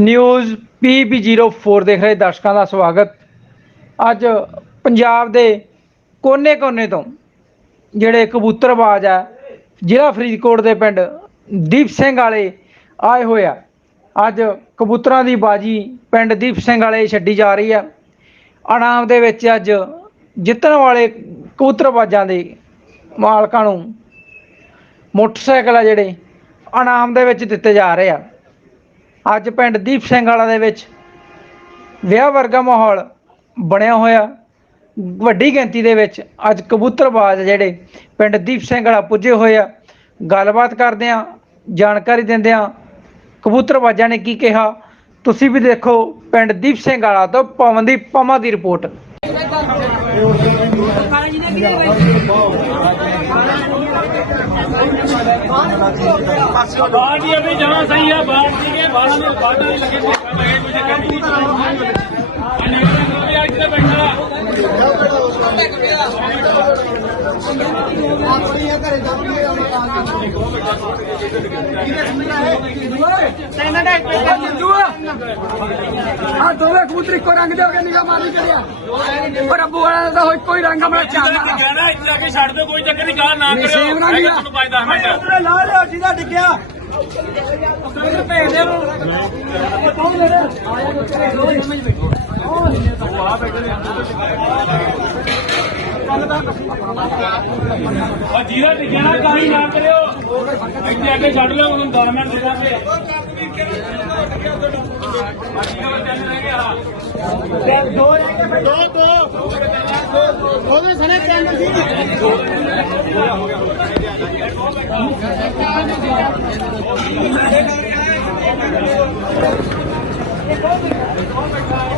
News PB04 ਦੇਖ ਰਹੇ ਦਰਸ਼ਕਾਂ ਦਾ ਸਵਾਗਤ। ਅੱਜ ਪੰਜਾਬ ਦੇ ਕੋਨੇ-ਕੋਨੇ ਤੋਂ ਜਿਹੜੇ ਕਬੂਤਰਬਾਜ਼ ਆ, ਜ਼ਿਲ੍ਹਾ ਫਰੀਦਕੋਟ ਦੇ ਪਿੰਡ ਦੀਪ ਸਿੰਘ ਵਾਲੇ ਆਏ ਹੋਏ ਆ। ਅੱਜ ਕਬੂਤਰਾਂ ਦੀ ਬਾਜੀ ਪਿੰਡ ਦੀਪ ਸਿੰਘ ਵਾਲੇ ਛੱਡੀ ਜਾ ਰਹੀ ਆ। ਇਨਾਮ ਦੇ ਵਿੱਚ ਅੱਜ ਜਿੱਤਣ ਵਾਲੇ ਕਬੂਤਰਬਾਜ਼ਾਂ ਦੇ ਮਾਲਕਾਂ ਨੂੰ ਮੋਟਰਸਾਈਕਲ ਆ ਜਿਹੜੇ ਇਨਾਮ ਦੇ ਵਿੱਚ ਦਿੱਤੇ ਜਾ ਰਹੇ ਆ। ਅੱਜ ਪਿੰਡ ਦੀਪ ਸਿੰਘ ਵਾਲਾ ਦੇ ਵਿੱਚ ਵਿਆਹ ਵਰਗਾ ਮਾਹੌਲ ਬਣਿਆ ਹੋਇਆ। ਵੱਡੀ ਗਿਣਤੀ ਦੇ ਵਿੱਚ ਅੱਜ ਕਬੂਤਰਬਾਜ਼ ਜਿਹੜੇ ਪਿੰਡ ਦੀਪ ਸਿੰਘ ਵਾਲਾ ਪੁੱਜੇ ਹੋਏ ਆ। ਗੱਲਬਾਤ ਕਰਦੇ ਆ, ਜਾਣਕਾਰੀ ਦਿੰਦੇ ਆ। ਕਬੂਤਰਬਾਜ਼ਾਂ ਨੇ ਕੀ ਕਿਹਾ? ਤੁਸੀਂ ਵੀ ਦੇਖੋ ਪਿੰਡ ਦੀਪ ਸਿੰਘ ਵਾਲਾ ਤੋਂ ਪਵਨ ਦੀ ਰਿਪੋਰਟ। ਬਾਹਰ ਅਭੀ ਜਾਣਾ ਸਹੀ ਹੈ ਬਾਹਰ ਦੀ ਹੈ ਨੂੰ ਬਾਹਰ ਨਹੀਂ ਲੱਗੇ ਲੱਗੇ ਕੋਈ ਦਿੱਕਤ ਨਹੀਂ ਆ ਆ ਦੋਵੇਂ ਕਬੂਤਰੀ ਕੋ ਰੰਗ ਦਿਓਗੇ ਨਿਗਾ ਮਾਰੀ ਕਰਿਆ ਪਰ ਅੱਬੂ ਵਾਲਾ ਦਾ ਹੋਈ ਕੋਈ ਰੰਗ ਆਪਣਾ ਚਾਹ ਮਾਰਾ ਕਹਿਣਾ ਇੱਥੇ ਆ ਕੇ ਛੱਡ ਦਿਓ ਕੋਈ ਚੱਕਰ ਨਹੀਂ ਗਾਹ ਨਾ ਕਰਿਓ ਨਸੀਬ ਨਾ ਮੈਂ ਤੁਹਾਨੂੰ 5-10 ਮਿੰਟ ਉਧਰ ਲਾ ਲਿਓ ਜਿਹਦਾ ਡਿੱਗਿਆ ਭੇਜ ਦੇ ਨੂੰ ਬਹੁਤ ਲੜੇ ਆਇਆ ਕੋਈ ਸਮਝ ਬੈਠੋ ਉਹ ਜੀਰਾ ਲਿਖਿਆ ਨਾ ਕਾਹੀ ਨਾ ਕਰਿਓ। ਇੱਥੇ ਅੱਗੇ ਛੱਡ ਲਓ ਉਹਨੂੰ ਗਵਰਨਮੈਂਟ ਦੇ ਦਾਂਗੇ। ਦੋ ਦੋ ਦੋ ਉਹਦੇ ਸਣੇ ਚੈਨਲ ਸੀ ਇੱਕ ਉਹ ਬੈਠਾ ਹੈ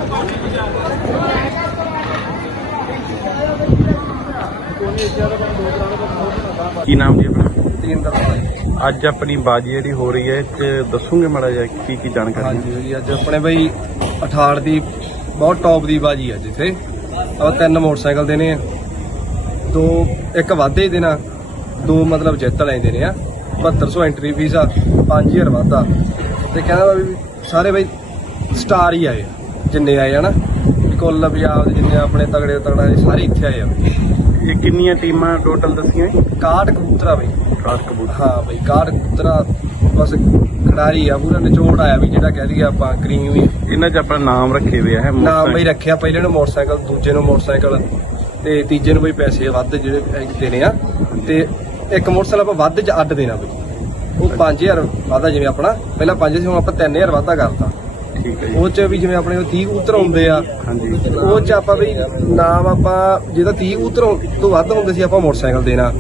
ਕੀ ਨਾਮ ਜੀ ਆਪਣਾ? ਅੱਜ ਆਪਣੀ ਬਾਜੀ ਜਿਹੜੀ ਹੋ ਰਹੀ ਹੈ, ਇਹ 'ਚ ਮਾੜਾ ਜਿਹਾ ਕੀ ਕੀ ਜਾਣਕਾਰੀ? ਹਾਂਜੀ ਜੀ ਅੱਜ ਆਪਣੇ ਬਈ 68 ਦੀ ਬਹੁਤ ਟੌਪ ਦੀ ਬਾਜੀ ਅੱਜ ਇੱਥੇ। ਆਪਾਂ ਤਿੰਨ ਮੋਟਰਸਾਈਕਲ ਦੇਣੇ ਆ। ਦੋ, ਇੱਕ ਵਾਧੇ ਦੇਣਾ। ਦੋ ਮਤਲਬ ਜਿੱਤ ਵਾਲੇ ਦੇਣੇ ਆ। 7200 ਐਂਟਰੀ ਫੀਸ ਆ 5000 ਵਾਧਾ। ਤੇ ਕਹਿੰਦਾ ਵੀ ਸਾਰੇ ਬਈ ਸਟਾਰ ਹੀ ਆਏ ਜਿੰਨੇ ਆਏ ਆ ਨਾ। ਕੁੱਲ ਪੰਜਾਬ ਦੇ ਜਿੰਨੇ ਆਪਣੇ ਤਗੜੇ ਤਗੜਾ ਸਾਰੇ ਇੱਥੇ ਆਏ ਆ। ਇਹ ਕਿੰਨੀਆਂ ਟੀਮਾਂ ਟੋਟਲ ਦੱਸੀਆਂ 61 ਕਬੂਤਰਾ ਬਈ। ਖਾਸ ਕਬੂਤਰ। ਹਾਂ ਬਈ 61 ਕਬੂਤਰਾ ਬਸ ਖਿਡਾਰੀ ਆ ਪੂਰਾ ਨਿਚੋੜ ਆਇਆ ਵੀ ਜਿਹੜਾ ਕਹਿ ਦਈਏ ਆਪਾਂ ਕਰੀਮ ਵੀ। ਇਹਨਾਂ 'ਚ ਆਪਣਾ ਨਾਮ ਰੱਖੇ ਹੋਏ ਆ ਹੈ ਨਾਮ ਬਈ ਰੱਖਿਆ ਪਹਿਲੇ ਨੂੰ ਮੋਟਰਸਾਈਕਲ ਦੂਜੇ ਨੂੰ ਮੋਟਰਸਾਈਕਲ ਤੇ ਤੀਜੇ ਨੂੰ ਬਈ ਪੈਸੇ ਵੱਧ ਜਿਹੜੇ ਦੇਣੇ ਆ। ਤੇ ਇੱਕ ਮੋਟਰਸਾਈਕਲ ਆਪਾਂ ਵੱਧ ਚ ਅੱਡ ਦੇਣਾ ਬਈ। ਉਹ 5000 ਵਾਧਾ ਜਿਵੇਂ ਆਪਣਾ ਪਹਿਲਾਂ 5 ਸੀ ਹੁਣ ਆਪਾਂ 3000 ਵਾਧਾ ਕਰਤਾ। ਠੀਕ ਹੈ ਜੀ ਉਹ ਚ ਵੀ ਜਿਵੇਂ ਆਪਣੇ 30 ਕਬੂਤਰ ਹੁੰਦੇ ਆ ਹਾਂਜੀ। ਉਹ ਚ ਆਪਾਂ ਬਈ ਨਾਮ ਆਪਾਂ ਜਿਹਦਾ 30 ਕਬੂਤਰ ਤੋਂ ਵੱਧ ਹੁੰਦੇ ਸੀ ਆਪਾਂ ਮੋਟਰਸਾਈਕਲ ਦੇਣਾ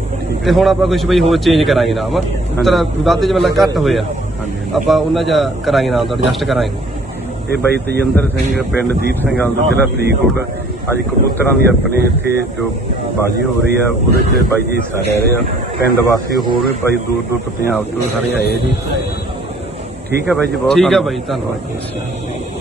ਤੇ ਹੁਣ ਆਪਾਂ ਕੁਝ ਬਈ ਹੋਰ ਚੇਂਜ ਕਰਾਂਗੇ ਨਾਮ। ਕਬੂਤਰ ਵੱਧ ਚ ਮਤਲਬ ਘੱਟ ਹੋਇਆ ਹਾਂਜੀ ਆਪਾਂ ਉਹਨਾਂ ਚ ਕਰਾਂਗੇ ਨਾਮ ਦਾ ਐਡਜਸਟ ਕਰਾਂਗੇ। ਇਹ ਬਾਈ ਤੇਜਿੰਦਰ ਸਿੰਘ ਪਿੰਡ ਦੀਪ ਸਿੰਘ ਵਾਲ ਦਾ ਜ਼ਿਲ੍ਹਾ ਫਰੀਦਕੋਟ ਅੱਜ ਕਬੂਤਰਾਂ ਦੀ ਆਪਣੇ ਇੱਥੇ ਜੋ ਬਾਜੀ ਹੋ ਰਹੀ ਆ ਉਹਦੇ 'ਚ ਬਾਈ ਜੀ ਹਿੱਸਾ ਲੈ ਰਹੇ ਆ। ਪਿੰਡ ਵਾਸੀ ਹੋਰ ਵੀ ਬਾਈ ਦੂਰ ਦੂਰ ਤੋਂ ਪੰਜਾਬ ਤੋਂ ਸਾਰੇ ਆਏ ਆ ਜੀ। ਠੀਕ ਹੈ ਬਾਈ ਜੀ ਬਹੁਤ ਠੀਕ ਆ ਧੰਨਵਾਦ। ਬਾਈ ਧੰਨਵਾਦ